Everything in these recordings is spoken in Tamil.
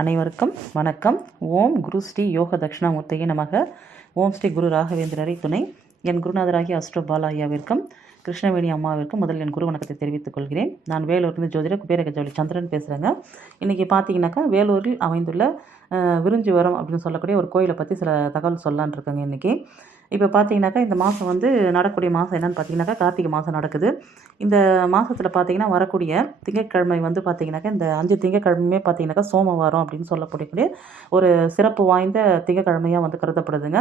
அனைவருக்கும் வணக்கம். ஓம் குரு ஸ்ரீ யோக தட்சிணாமூர்த்தியே நமக. ஓம் ஸ்ரீ குரு ராகவேந்திரரை துணை. என் குருநாதராகிய அஸ்ட்ரோ பாலாயாவிற்கும் கிருஷ்ணவேணி அம்மாவிற்கும் முதல் என் குரு வணக்கத்தை தெரிவித்துக் கொள்கிறேன். நான் வேலூர்லேருந்து ஜோதிடர் குபேரகஜோலி சந்திரன் பேசுகிறேங்க. இன்றைக்கி பார்த்தீங்கன்னாக்கா வேலூரில் அமைந்துள்ள விருஞ்சிவரம் அப்படின்னு சொல்லக்கூடிய ஒரு கோயிலை பற்றி சில தகவல் சொல்லலான் இருக்கேங்க இன்றைக்கி. இப்போ பார்த்தீங்கன்னாக்கா இந்த மாதம் வந்து நடக்கக்கூடிய மாதம் என்னென்னு பார்த்தீங்கன்னாக்கா கார்த்திகை மாதம் நடக்குது. இந்த மாதத்தில் பார்த்தீங்கன்னா வரக்கூடிய திங்கட்கிழமை வந்து பார்த்தீங்கன்னாக்கா இந்த 5 திங்கட்கிழமையுமே பார்த்தீங்கன்னாக்கா சோமவாரம் அப்படின்னு சொல்லக்கூடிய ஒரு சிறப்பு வாய்ந்த திங்கட்கிழமையாக வந்து கருதப்படுதுங்க.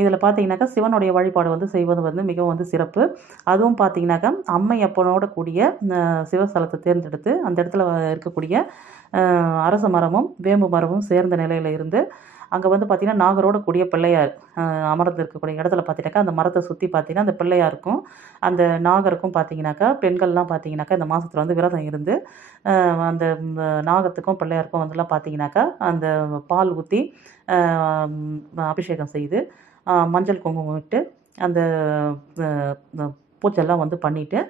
இதில் பார்த்தீங்கன்னாக்கா சிவனுடைய வழிபாடு வந்து செய்வது வந்து மிகவும் வந்து சிறப்பு. அதுவும் பார்த்தீங்கன்னாக்கா அம்மை அப்பனோட கூடிய சிவஸ்தலத்தை தேர்ந்தெடுத்து அந்த இடத்துல இருக்கக்கூடிய அரச மரமும் வேம்பு மரமும் சேர்ந்த நிலையில் இருந்து அங்கே வந்து பார்த்திங்கன்னா நாகரோட கூடிய பிள்ளையார் அமர்ந்து இருக்கக்கூடிய இடத்துல பார்த்தீங்கன்னாக்கா அந்த மரத்தை சுற்றி பார்த்தீங்கன்னா அந்த பிள்ளையாருக்கும் அந்த நாகருக்கும் பார்த்தீங்கன்னாக்கா பெண்கள்லாம் பார்த்தீங்கன்னாக்கா இந்த மாதத்தில் வந்து விரதம் இருந்து அந்த நாகத்துக்கும் பிள்ளையாருக்கும் வந்துலாம் பார்த்தீங்கன்னாக்கா அந்த பால் ஊற்றி அபிஷேகம் செய்து மஞ்சள் குங்குமம் விட்டு அந்த பூஜைலாம் வந்து பண்ணிவிட்டு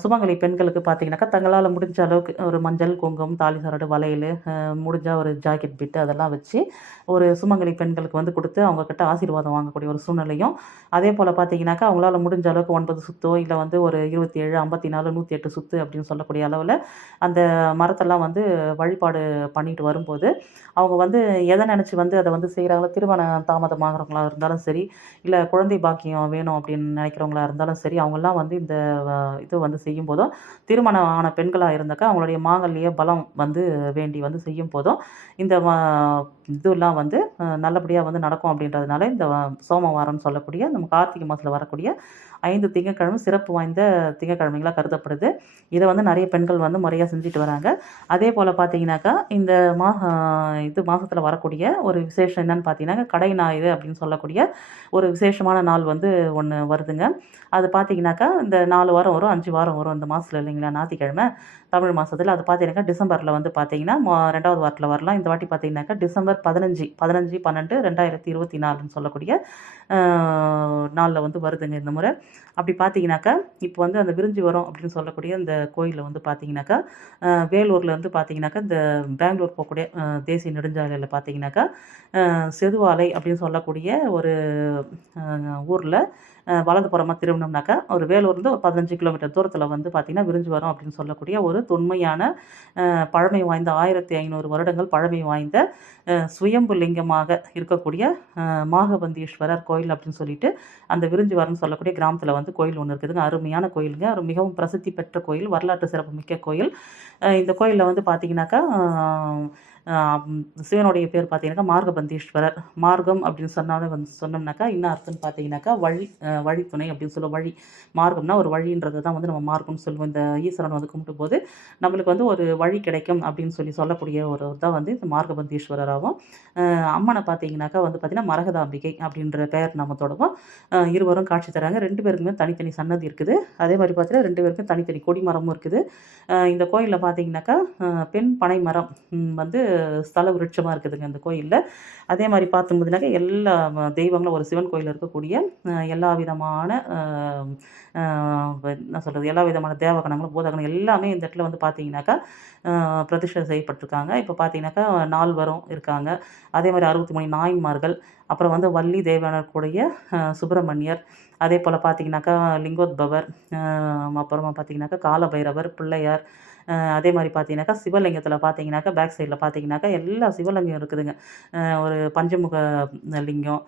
சுமங்கலி பெண்களுக்கு பார்த்தீங்கன்னாக்கா தங்களால் முடிஞ்ச அளவுக்கு ஒரு மஞ்சள் குங்குமம் தாலி சரடு வளையல் முடிஞ்சால் ஒரு ஜாக்கெட் பிட்டு அதெல்லாம் வச்சு ஒரு சுமங்கலி பெண்களுக்கு வந்து கொடுத்து அவங்கக்கிட்ட ஆசீர்வாதம் வாங்கக்கூடிய ஒரு சூழ்நிலையும், அதே போல் பார்த்தீங்கன்னாக்கா அவங்களால முடிஞ்ச அளவுக்கு 9 சுத்தோ இல்லை வந்து ஒரு 27 54 108 சுற்று அப்படின்னு சொல்லக்கூடிய அளவில் அந்த மரத்தெல்லாம் வந்து வழிபாடு பண்ணிட்டு வரும்போது அவங்க வந்து எதை நினச்சி வந்து அதை வந்து செய்கிறாங்களோ, திருமணம் தாமதமாகறவங்களா இருந்தாலும் சரி, இல்லை குழந்தை பாக்கியம் வேணும் அப்படின்னு நினைக்கிறவங்களா இருந்தாலும் சரி, அவங்கெல்லாம் வந்து இந்த இது வந்து செய்யும் போதும் திருமணம் ஆன பெண்களாக இருந்தாக்கா அவங்களுடைய மாங்கல்ய பலம் வந்து வேண்டி வந்து செய்யும் போதும் இந்த இதெல்லாம் வந்து நல்லபடியாக வந்து நடக்கும் அப்படின்றதுனால இந்த சோமவாரம்னு சொல்லக்கூடிய நம்ம கார்த்திகை மாதத்தில் வரக்கூடிய 5 திங்கட்கிழமை சிறப்பு வாய்ந்த திங்கட்கிழமைகளாக கருதப்படுது. இதை வந்து நிறைய பெண்கள் வந்து முறையாக செஞ்சுட்டு வராங்க. அதே போல் பார்த்தீங்கன்னாக்கா இந்த மாதத்தில் வரக்கூடிய ஒரு விசேஷம் என்னன்னு பார்த்தீங்கன்னா கடை ஞாயிறு அப்படின்னு சொல்லக்கூடிய ஒரு விசேஷமான நாள் வந்து ஒன்று வருதுங்க. அது பார்த்தீங்கன்னாக்கா இந்த 4 வாரம் வரும், 5 வாரம் வரும் இந்த மாதத்தில் இல்லைங்களா, ஞாயிற்றுக்கிழமை தமிழ் மாதத்தில். அது பார்த்தீங்கன்னாக்கா டிசம்பரில் வந்து பார்த்தீங்கன்னா 2வது வாரத்தில் வரலாம். இந்த வாட்டி பார்த்தீங்கன்னாக்கா டிசம்பர் 15 12 2024ன்னு சொல்லக்கூடிய நாளில் வந்து வருதுங்க இந்த முறை. அப்படி பார்த்தீங்கன்னாக்கா இப்போ வந்து அந்த விருஞ்சிவரம் அப்படின்னு சொல்லக்கூடிய இந்த கோயிலில் வந்து பார்த்தீங்கன்னாக்கா வேலூரில் வந்து பார்த்தீங்கன்னாக்கா இந்த பெங்களூர் போகக்கூடிய தேசிய நெடுஞ்சாலையில் பார்த்தீங்கன்னாக்கா செதுவாலை அப்படின்னு சொல்லக்கூடிய ஒரு ஊரில் வலதுபுறமாக திரும்பினோம்னாக்கா ஒரு வேலூர்லேருந்து ஒரு 15 கிலோமீட்டர் தூரத்தில் வந்து பார்த்திங்கன்னா விருஞ்சிவரம் அப்படின்னு சொல்லக்கூடிய ஒரு தொன்மையான பழமை வாய்ந்த 1500 வருடங்கள் பழமை வாய்ந்த சுயம்பு லிங்கமாக இருக்கக்கூடிய மாகபந்தீஸ்வரர் கோயில் அப்படின்னு சொல்லிட்டு அந்த விருஞ்சிவரம்னு சொல்லக்கூடிய கிராமத்தில் வந்து கோயில் ஒன்று இருக்குதுங்க. அருமையான கோயிலுங்க. ஒரு மிகவும் பிரசித்தி பெற்ற கோயில், வரலாற்று சிறப்பு மிக்க கோயில். இந்த கோயிலில் வந்து பார்த்திங்கனாக்கா சிவனுடைய பேர் பார்த்தீங்கன்னாக்கா மார்கபந்தீஸ்வரர். மார்க்கம் அப்படின்னு சொன்னாலே வந்து சொன்னோம்னாக்கா என்ன அர்த்தம்னு பார்த்தீங்கன்னாக்கா வழித்துணை அப்படின்னு சொல்லுவோம். வழி மார்க்கம்னா ஒரு வழின்றது தான் வந்து நம்ம மார்க்கம்னு சொல்லுவோம். இந்த ஈஸ்வரன் வந்து கும்பிட்டு போது நம்மளுக்கு வந்து ஒரு வழி கிடைக்கும் அப்படின்னு சொல்லக்கூடிய ஒரு தான் வந்து இந்த மார்கபந்தீஸ்வரராகவும். அம்மனை பார்த்தீங்கன்னாக்கா வந்து பார்த்திங்கன்னா மரகதாம்பிகை அப்படின்ற பெயர் நாமத்தோடவும் இருவரும் காட்சி தராங்க. 2 பேருக்குமே தனித்தனி சன்னதி இருக்குது. அதே மாதிரி பார்த்தீங்கன்னா 2 பேருக்கும் தனித்தனி கொடிமரமும் இருக்குது. இந்த கோயிலில் பார்த்தீங்கன்னாக்கா பெண் பனை மரம் வந்து ஸ்தல விருட்சமாக இருக்குதுங்க இந்த கோயிலில். அதே மாதிரி பார்த்தும்போதுனாக்கா எல்லா தெய்வங்களும் ஒரு சிவன் கோயிலில் இருக்கக்கூடிய எல்லா விதமான என்ன சொல்கிறது, எல்லா விதமான தேவகணங்களும் பூதகணம் எல்லாமே இந்த இடத்துல வந்து பார்த்தீங்கன்னாக்கா பிரதிஷ்டை செய்யப்பட்டிருக்காங்க. இப்போ பார்த்தீங்கன்னாக்கா 4 வரும் இருக்காங்க. அதே மாதிரி 63 நாயன்மார்கள், அப்புறம் வந்து வள்ளி தேவனக்கூடிய சுப்பிரமணியர், அதே போல் பார்த்தீங்கன்னாக்கா லிங்கோத்பவர், அப்புறமா பார்த்தீங்கன்னாக்கா காலபைரவர், பிள்ளையார், அதே மாதிரி பார்த்தீங்கன்னாக்கா சிவலிங்கத்தில் பார்த்தீங்கன்னாக்கா பேக் சைடில் பார்த்தீங்கன்னாக்கா எல்லா சிவலிங்கம் இருக்குதுங்க. ஒரு பஞ்சமுக லிங்கம்,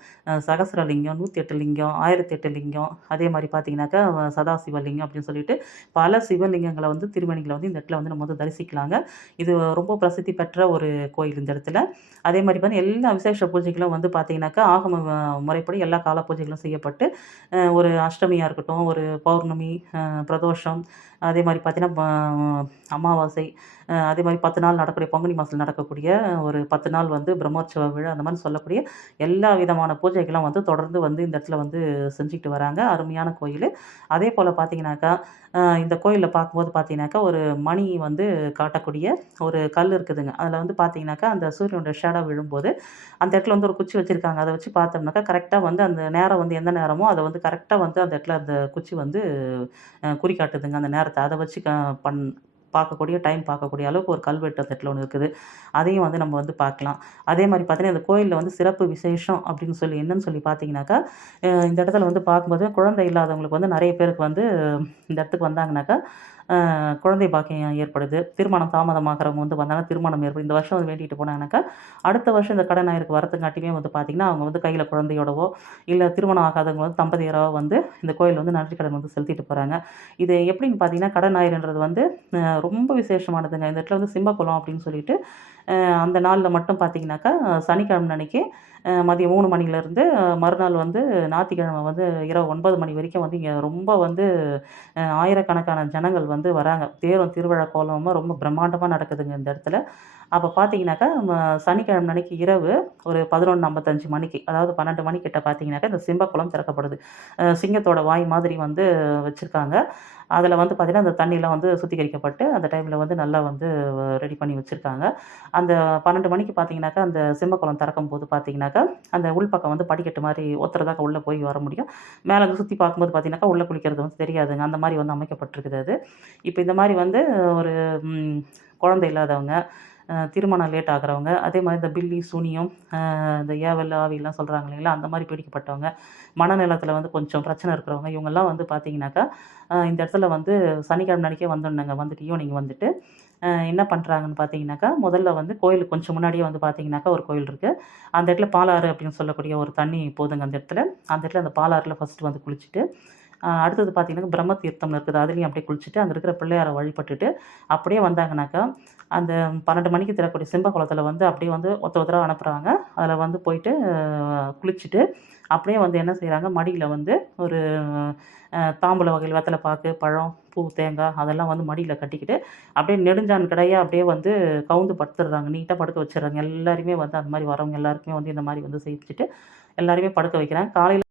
சகசிரலிங்கம், 108 லிங்கம், 1008 லிங்கம், அதே மாதிரி பார்த்தீங்கன்னாக்கா சதாசிவலிங்கம் அப்படின்னு சொல்லிட்டு பல சிவலிங்கங்களை வந்து திருமணிகளை வந்து இந்த இடத்துல வந்து நம்ம வந்து தரிசிக்கலாங்க. இது ரொம்ப பிரசித்தி பெற்ற ஒரு கோயில் இந்த இடத்துல. அதே மாதிரி பார்த்தீங்கன்னா எல்லா விசேஷ பூஜைகளும் வந்து பார்த்தீங்கன்னாக்கா ஆகம முறைப்படி எல்லா கால பூஜைகளும் செய்யப்பட்டு ஒரு அஷ்டமியாக இருக்கட்டும், ஒரு பௌர்ணமி, பிரதோஷம், அதே மாதிரி பார்த்தீங்கன்னா அமாவாசை, அதே மாதிரி 10 நாள் நடக்கக்கூடிய பங்குனி மாதத்தில் நடக்கக்கூடிய ஒரு 10 நாள் வந்து பிரம்மோற்சவ விழா, அந்த மாதிரி சொல்லக்கூடிய எல்லா விதமான பூஜைகளும் வந்து தொடர்ந்து வந்து இந்த இடத்துல வந்து செஞ்சுக்கிட்டு வராங்க. அருமையான கோயில். அதே போல் பார்த்தீங்கன்னாக்கா இந்த கோயிலில் பார்க்கும்போது பார்த்தீங்கன்னாக்கா ஒரு மணி வந்து காட்டக்கூடிய ஒரு கல் இருக்குதுங்க. அதில் வந்து பார்த்தீங்கன்னாக்கா அந்த சூரியனோட ஷேடோ விழும்போது அந்த இடத்துல வந்து ஒரு குச்சி வச்சுருக்காங்க. அதை வச்சு பார்த்தோம்னாக்கா கரெக்டாக வந்து அந்த நேரம் வந்து எந்த நேரமோ அதை வந்து கரெக்டாக வந்து அந்த இடத்துல அந்த குச்சி வந்து குறிக்காட்டுதுங்க அந்த நேரத்தை. அதை வச்சு பார்க்கக்கூடிய டைம் பார்க்கக்கூடிய அளவுக்கு ஒரு கல்வெட்டு அந்த இடத்துல ஒண்ணு இருக்குது. அதையும் வந்து நம்ம வந்து பார்க்கலாம். அதே மாரி பார்த்தீங்கன்னா, இந்த கோயில்ல வந்து சிறப்பு விசேஷம் அப்படின்னு சொல்லி என்னன்னு சொல்லி பார்த்தீங்கன்னாக்கா, இந்த இடத்துல வந்து பார்க்கும்போது குழந்தை இல்லாதவங்களுக்கு வந்து நெறைய பேருக்கு வந்து இந்த இடத்துக்கு வந்தாங்கனாக்கா, குழந்தை பாக்கியம் ஏற்படுது. திருமணம் தாமதமாகறவங்க வந்து வந்தாங்கன்னா, திருமணம் ஏற்படும். இந்த வருஷம் வந்து வேண்டிட்டு போனாங்கனாக்கா, அடுத்த வருஷம் இந்த கடைநாயருக்கு வரத்துங்காட்டியுமே வந்து பார்த்தீங்கன்னா, அவங்க வந்து கையில குழந்தையோடவோ, இல்ல திருமணம் ஆகாதவங்க வந்து தம்பதியரோ வந்து இந்த கோயில்ல வந்து நன்றி கடன் வந்து செலுத்திட்டு போறாங்க. இது எப்படின்னு பார்த்தீங்கன்னா, கடைஞாயிறுன்றது வந்து ரொம்ப விசேஷமானதுங்க. இந்த இடத்துல வந்து சிம்மக்குளம் அப்படின்னு சொல்லிட்டு, அ அந்த நாள்ல மட்டும் பார்த்தீங்கன்னாக்கா, சனிக்கிழமை அன்னைக்கு மதியம் 3 மணிலேருந்து மறுநாள் வந்து ஞாயித்துக்கிழமை வந்து இரவு 9 மணி வரைக்கும் வந்து இங்க ரொம்ப வந்து ஆயிரக்கணக்கான ஜனங்கள் வந்து வராங்க. தேரும் திருவிழா கோலமுமா ரொம்ப பிரம்மாண்டமா நடக்குதுங்க இந்த இடத்துல. அப்ப பார்த்தீங்கன்னாக்கா, சனிக்கிழமை அன்னைக்கு இரவு ஒரு 11:55 மணிக்கு, அதாவது 12 மணிக்கிட்ட பார்த்தீங்கன்னாக்கா, இந்த சிம்பக்குளம் திறக்கப்படுது. சிங்கத்தோட வாய் மாதிரி வந்து வச்சிருக்காங்க. அதில வந்து பார்த்தீங்கன்னா, அந்த தண்ணிலாம் வந்து சுத்திகரிக்கப்பட்டு, அந்த டைம்ல வந்து நல்லா வந்து ரெடி பண்ணி வச்சிருக்காங்க. அந்த 12 மணிக்கு பார்த்தீங்கன்னாக்கா, அந்த சிம்மக்குளம் திறக்கும்போது பார்த்தீங்கன்னாக்கா, அந்த உள்பக்கம் வந்து படிக்கட்டு மாரி ஒருத்தர் உள்ள போய் வர முடியும். மேல இருந்து சுத்தி பார்க்கும்போது பார்த்தீங்கன்னாக்கா, உள்ள குளிக்கிறது வந்து தெரியாதுங்க. அந்த மாரி வந்து அமைக்கப்பட்டிருக்குது அது. இப்ப இந்த மாரி வந்து ஒரு ம் குழந்தை இல்லாதவங்க, திருமணம் லேட் ஆகுறவங்க, அதே மாரி இந்த பில்லி, சூனியம், இந்த ஏவல், ஆவிலாம் சொல்றாங்க இல்லைங்களா? அந்த மாரி பிடிக்கப்பட்டவங்க, மனநலத்தில வந்து கொஞ்சம் பிரச்சனை இருக்கிறவங்க, இவங்கலாம் வந்து பார்த்தீங்கன்னாக்கா, இந்த இடத்துல வந்து சனிக்கிழமை அன்னைக்கே வந்துடணுங்க. வந்துட்டு ஈவினிங் வந்துட்டு, என்ன பண்றாங்கன்னு பார்த்தீங்கன்னாக்கா, முதல்ல வந்து கோயிலுக்கு கொஞ்சம் முன்னாடியே வந்து பார்த்தீங்கன்னாக்கா, ஒரு கோயில் இருக்கு. அந்த இடத்துல பாலாறு அப்படின்னு சொல்லக்கூடிய ஒரு தண்ணி போதுங்க அந்த இடத்துல. அந்த இடத்துல அந்த பாலாறுல ஃபர்ஸ்ட்டு வந்து குளிச்சுட்டு, அடுத்தது பார்த்தீங்கன்னா, பிரம்ம தீர்த்தம்னு இருக்குது. அதுலயும் அப்படியே குளிச்சுட்டு, அங்க இருக்கிற பிள்ளையார வழிபட்டுட்டு, அப்படியே வந்தாங்கனாக்கா, அந்த 12 மணிக்கு திறக்கக்கூடிய சிம்ப குளத்தில வந்து அப்படியே வந்து ஒருத்தரா அனுப்புறாங்க. அதில வந்து போயிட்டு குளிச்சுட்டு, அப்படியே வந்து என்ன செய்றாங்க, மடியில வந்து ஒரு தாம்பூல வகைகள் வெத்தல பாக்கு, பழம், பூ, தேங்காய் அதெல்லாம் வந்து மடியில கட்டிக்கிட்டு, அப்படியே நெடுஞ்சான் கிடையா அப்படியே வந்து கவுந்து படுத்துடுறாங்க. நீட்டா படுக்க வச்சுர்றாங்க. எல்லாரையுமே வந்து அந்த மாரி வரவங்க எல்லாருக்குமே வந்து இந்த மாரி வந்து செஞ்சுட்டு, எல்லாரையுமே படுக்க வைக்கிறாங்க. காலையில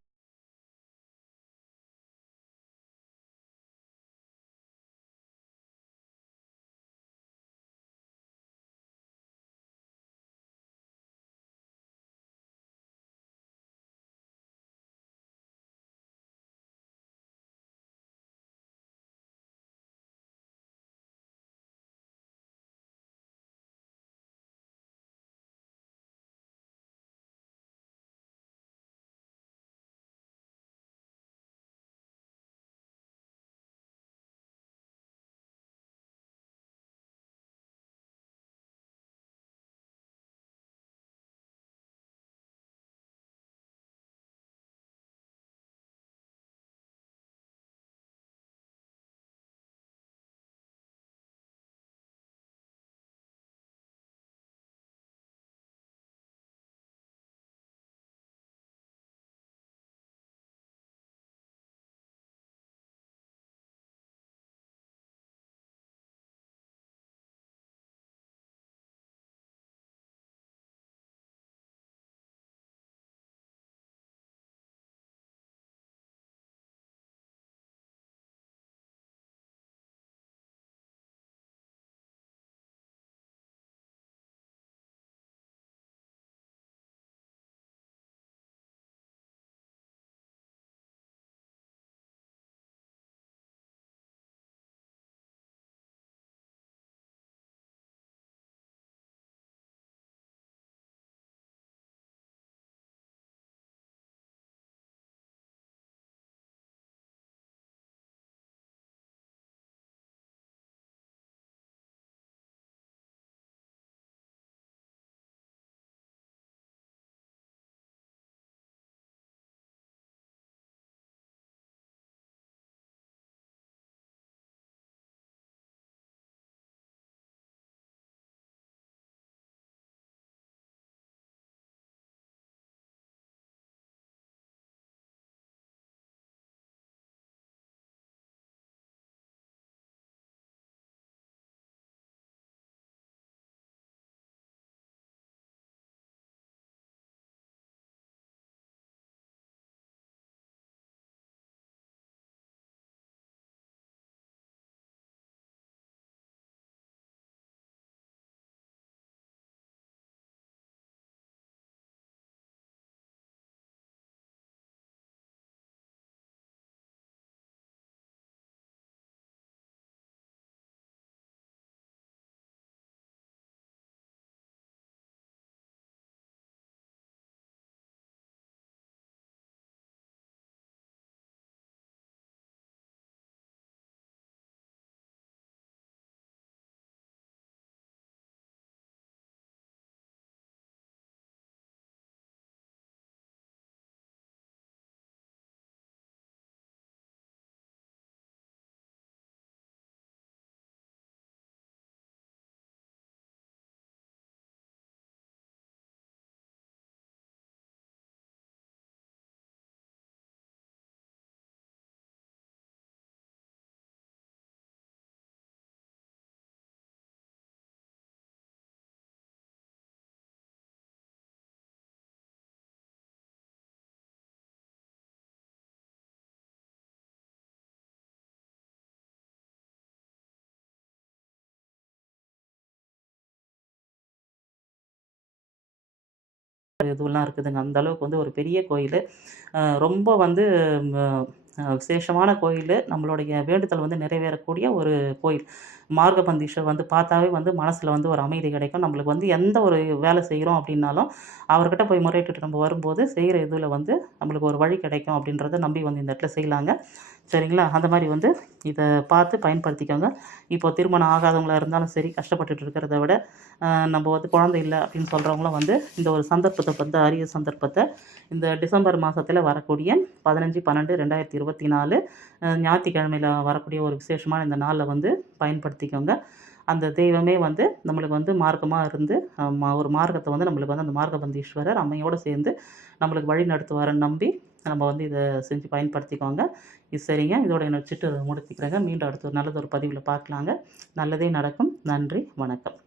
இதுவெல்லாம் இருக்குதுங்க. அந்த அளவுக்கு வந்து ஒரு பெரிய கோயிலு. ரொம்ப வந்து ம விசேஷமான கோயிலு. நம்மளுடைய வேண்டுதல் வந்து நிறைவேறக்கூடிய ஒரு கோயில். மார்கபந்தீஸ்வரர் வந்து பார்த்தாவே வந்து மனசுல வந்து ஒரு அமைதி கிடைக்கும். நம்மளுக்கு வந்து எந்த ஒரு வேலை செய்றோம் அப்டின்னாலும், அவர்கிட்ட போய் முறையிட்டுட்டு நம்ம வரும்போது, செய்ற இதுல வந்து நம்மளுக்கு ஒரு வழி கிடைக்கும் அப்டின்றத நம்பி வந்து இந்த இடத்துல செய்யலாங்க. சரிங்களா? அந்த மாரி வந்து இத பார்த்து பயன்படுத்திக்கோங்க. இப்போ திருமணம் ஆகாதவங்களா இருந்தாலும் சரி, கஷ்டப்பட்டுட்டு இருக்கிறத விட, நம்ம வந்து குழந்தை இல்ல அப்டின்னு சொல்றவங்களும் வந்து இந்த ஒரு சந்தர்ப்பத்த வந்து அரிய சந்தர்ப்பத்த இந்த டிசம்பர் மாசத்துல வரக்கூடிய 15/12/2024 ஞாயிற்றுக்கிழமையில வரக்கூடிய ஒரு விசேஷமான இந்த நாள்ல வந்து பயன்படுத்திக்கோங்க. அந்த தெய்வமே வந்து நம்மளுக்கு வந்து மார்க்கமா இருந்து, ஒரு மார்க்கத்த வந்து நம்மளுக்கு வந்து அந்த மார்கபந்தீஸ்வரர் அம்மையோட சேர்ந்து நம்மளுக்கு வழி நடத்துவாருன்னு நம்பி, நம்ம வந்து இத செஞ்சு பயன்படுத்திக்கோங்க. இது சரிங்க. இதோட என்னோட சிற்று முடித்துக்கிறேங்க. மீண்டும் அடுத்த ஒரு நல்லதொரு பதிவுல பார்க்கலாங்க. நல்லதே நடக்கும். நன்றி. வணக்கம்.